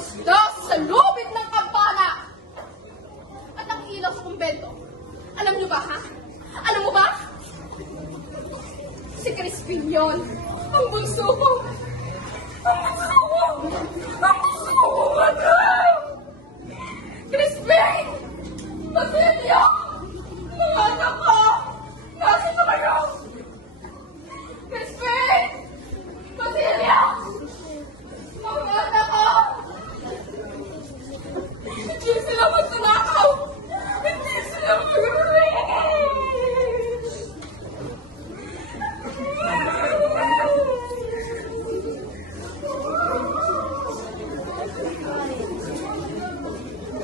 isda sa lubid ng kampana. At ang ilaw sa kumbento. Alam niyo ba, ha? Alam mo ba? Si Crispin yun. Ang bunso ko. Ang bunso ko. Ang bunso ko, madam! Crispin! Basilio! Mga anak ko! Nasaan kayo? Crispin! Basilio! Mga anak ko! Hindi sila magtanakaw! Hindi sila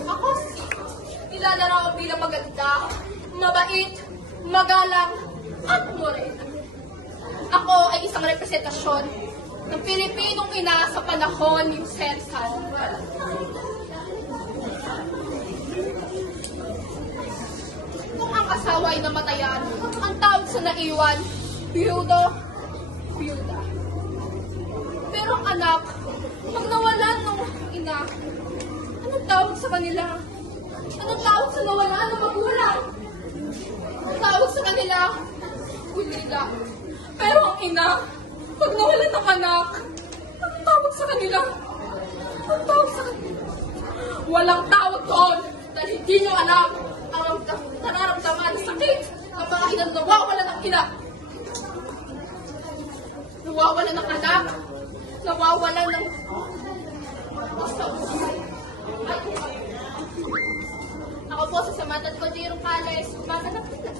Ako, nilalarawan bilang maganda, mabait, magalang, at morena. Ako ay isang representasyon ng Pilipinong ina sa panahon ni Jose Rizal. Kung ang asawa ay namatayan, ang tawag sa naiwan, biyudo, biyuda. Pero ang anak, pag nawalan ng ina, anong tawag sa kanila? Anong tawag sa nawalan ng magulang? Ang tawag sa kanila, ulila. Pero ang ina, pag nawalan ng anak, anong tawag sa kanila? Anong tawag sa kanila? Walang tawag doon dahil hindi nyo alam ang nararamdaman ng sakit ng mga inang nawawalan ng ina. Nawawalan ng anak, nawawalan ng gusto. Ako po sa Samantha Cordero Palace, umaganap nila.